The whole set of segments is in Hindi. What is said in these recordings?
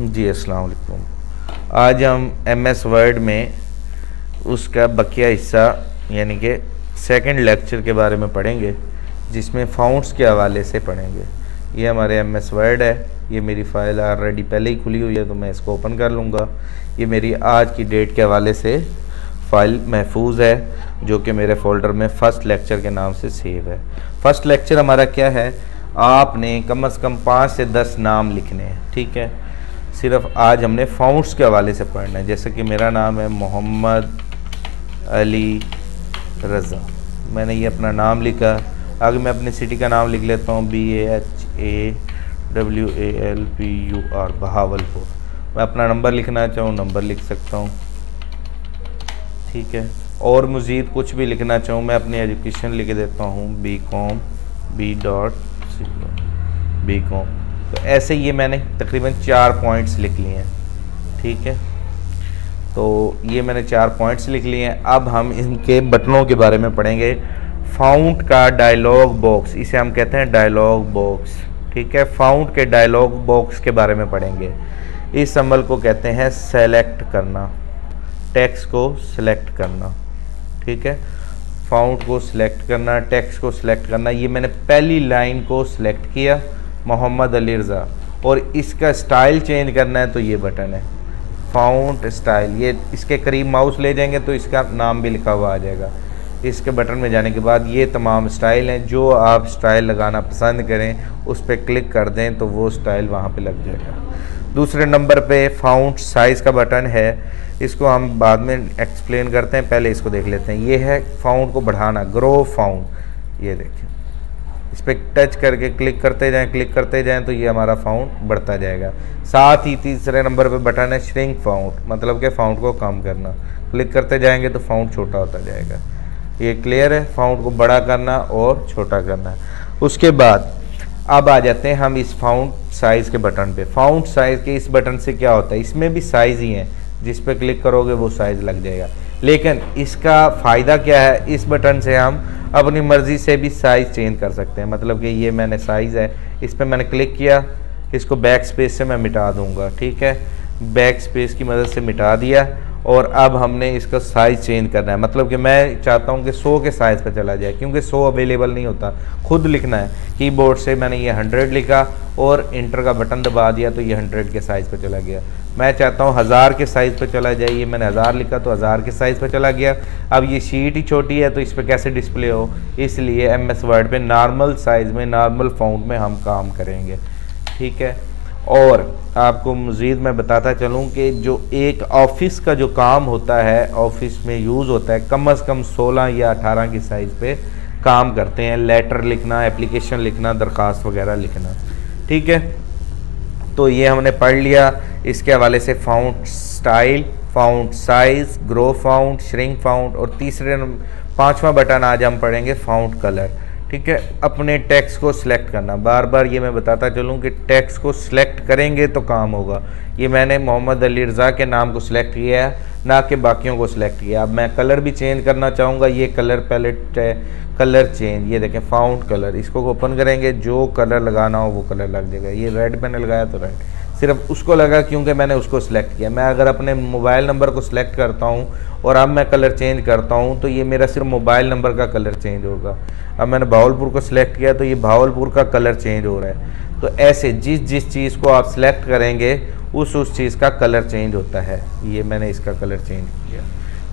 जी अस्सलाम वालेकुम। आज हम एमएस वर्ड में उसका बकिया हिस्सा यानी कि सेकंड लेक्चर के बारे में पढ़ेंगे, जिसमें फाउंड्स के हवाले से पढ़ेंगे। ये हमारे एमएस वर्ड है, ये मेरी फ़ाइल ऑलरेडी पहले ही खुली हुई है तो मैं इसको ओपन कर लूँगा। ये मेरी आज की डेट के हवाले से फ़ाइल महफूज है, जो कि मेरे फ़ोल्डर में फ़र्स्ट लेक्चर के नाम से सेव है। फ़र्स्ट लेक्चर हमारा क्या है, आपने कम से कम 5 से 10 नाम लिखने हैं, ठीक है। सिर्फ आज हमने फाउंड्स के हवाले से पढ़ना है। जैसे कि मेरा नाम है मोहम्मद अली रज़ा, मैंने ये अपना नाम लिखा। आगे मैं अपनी सिटी का नाम लिख लेता हूँ, BAHAWALPUR, बहावलपुर। मैं अपना नंबर लिखना चाहूँ, नंबर लिख सकता हूँ, ठीक है। और मज़ीद कुछ भी लिखना चाहूँ, मैं अपनी एजुकेशन लिख देता हूँ, BCom B.Com। तो ऐसे ये मैंने तकरीबन 4 पॉइंट्स लिख लिए हैं, ठीक है। तो ये मैंने 4 पॉइंट्स लिख लिए हैं। अब हम इनके बटनों के बारे में पढ़ेंगे। फाउंड का डायलॉग बॉक्स, इसे हम कहते हैं डायलॉग बॉक्स, ठीक है। फाउंड के डायलॉग बॉक्स के बारे में पढ़ेंगे। इस अमल को कहते हैं सेलेक्ट करना, टेक्स्ट को सिलेक्ट करना, ठीक है। फाउंड को सिलेक्ट करना, टेक्स्ट को सिलेक्ट करना। ये मैंने पहली लाइन को सिलेक्ट किया, मोहम्मद अली रज़ा, और इसका स्टाइल चेंज करना है तो ये बटन है फाउंड स्टाइल। ये इसके करीब माउस ले जाएंगे तो इसका नाम भी लिखा हुआ आ जाएगा। इसके बटन में जाने के बाद ये तमाम स्टाइल हैं, जो आप स्टाइल लगाना पसंद करें उस पर क्लिक कर दें तो वो स्टाइल वहाँ पे लग जाएगा। दूसरे नंबर पे फाउंड साइज़ का बटन है, इसको हम बाद में एक्सप्लेन करते हैं, पहले इसको देख लेते हैं। ये है फाउंड को बढ़ाना, ग्रो फाउंड। ये देखिए, इस पर टच करके क्लिक करते जाएं तो ये हमारा फाउंड बढ़ता जाएगा। साथ ही तीसरे नंबर पे बटन है श्रिंक फाउंड, मतलब कि फाउंड को कम करना। क्लिक करते जाएंगे तो फाउंड छोटा होता जाएगा। ये क्लियर है, फाउंड को बड़ा करना और छोटा करना। उसके बाद अब आ जाते हैं हम इस फाउंड साइज़ के बटन पे। फाउंड साइज़ के इस बटन से क्या होता है, इसमें भी साइज़ ही है, जिस पे क्लिक करोगे वो साइज़ लग जाएगा। लेकिन इसका फ़ायदा क्या है, इस बटन से हम अपनी मर्ज़ी से भी साइज़ चेंज कर सकते हैं। मतलब कि ये मैंने साइज़ है, इस पर मैंने क्लिक किया, इसको बैक स्पेस से मैं मिटा दूंगा, ठीक है। बैक स्पेस की मदद से मिटा दिया और अब हमने इसका साइज़ चेंज करना है। मतलब कि मैं चाहता हूँ कि 100 के साइज़ पर चला जाए, क्योंकि 100 अवेलेबल नहीं होता, खुद लिखना है। कीबोर्ड से मैंने ये 100 लिखा और इंटर का बटन दबा दिया तो ये 100 के साइज़ पर चला गया। मैं चाहता हूँ 1000 के साइज़ पर चला जाए, ये मैंने 1000 लिखा तो 1000 के साइज़ पर चला गया। अब ये शीट ही छोटी है तो इस पर कैसे डिस्प्ले हो, इसलिए एमएस वर्ड पे नॉर्मल साइज़ में, नॉर्मल फाउंड में हम काम करेंगे, ठीक है। और आपको मज़ीद मैं बताता चलूँ कि जो एक ऑफिस का जो काम होता है, ऑफिस में यूज़ होता है, कम से कम 16 या 18 की साइज़ पे काम करते हैं। लेटर लिखना, एप्लीकेशन लिखना, दरख्वास्त वगैरह लिखना, ठीक है। तो ये हमने पढ़ लिया इसके हवाले से found style, found size, grow found, shrink found. और पांचवा बटन आज हम पढ़ेंगे फाउंड कलर, ठीक है। अपने टेक्स्ट को सिलेक्ट करना, बार बार ये मैं बताता चलूँ कि टेक्स्ट को सिलेक्ट करेंगे तो काम होगा। ये मैंने मोहम्मद अली रज़ा के नाम को सिलेक्ट किया है, ना कि बाकियों को सिलेक्ट किया। अब मैं कलर भी चेंज करना चाहूँगा, ये कलर पैलेट है, कलर चेंज, ये देखें फाउंड कलर। इसको ओपन करेंगे, जो कलर लगाना हो वो कलर लग जाएगा। ये रेड मैंने लगाया तो रेड सिर्फ उसको लगा क्योंकि मैंने उसको सिलेक्ट किया। मैं अगर अपने मोबाइल नंबर को सिलेक्ट करता हूँ और अब मैं कलर चेंज करता हूँ तो ये मेरा सिर्फ मोबाइल नंबर का कलर चेंज होगा। अब मैंने भावलपुर को सिलेक्ट किया तो ये भावलपुर का कलर चेंज हो रहा है। तो ऐसे जिस चीज़ को आप सिलेक्ट करेंगे उस चीज़ का कलर चेंज होता है। ये मैंने इसका कलर चेंज किया,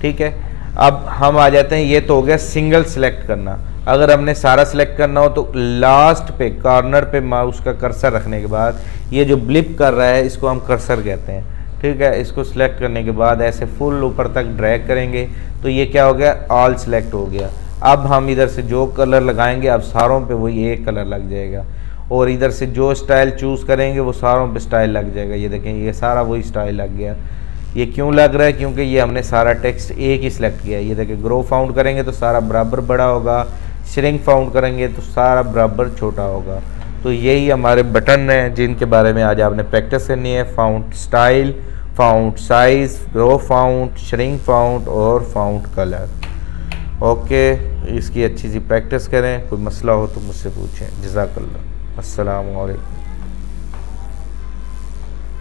ठीक है। अब हम आ जाते हैं, ये तो हो गया सिंगल सिलेक्ट करना। अगर हमने सारा सिलेक्ट करना हो तो लास्ट पे कॉर्नर पे माउस का कर्सर रखने के बाद ये जो ब्लिप कर रहा है इसको हम कर्सर कहते हैं, ठीक है। इसको सिलेक्ट करने के बाद ऐसे फुल ऊपर तक ड्रैग करेंगे तो ये क्या हो गया, ऑल सिलेक्ट हो गया। अब हम इधर से जो कलर लगाएंगे अब सारों पे वही एक कलर लग जाएगा, और इधर से जो स्टाइल चूज़ करेंगे वो सारों पे स्टाइल लग जाएगा। ये देखें, ये सारा वही स्टाइल लग गया। ये क्यों लग रहा है, क्योंकि ये हमने सारा टेक्स्ट एक ही सिलेक्ट किया। ये देखें, ग्रो फाउंड करेंगे तो सारा बराबर बड़ा होगा, श्रिंक फाउंड करेंगे तो सारा बराबर छोटा होगा। तो यही हमारे बटन हैं जिनके बारे में आज आपने प्रैक्टिस करनी है। Found style, found size, grow found, shrink found और फाउंड कलर। ओके, इसकी अच्छी सी प्रैक्टिस करें। कोई मसला हो तो मुझसे पूछें। जज़ाकल्लाह। अस्सलामु अलैकुम।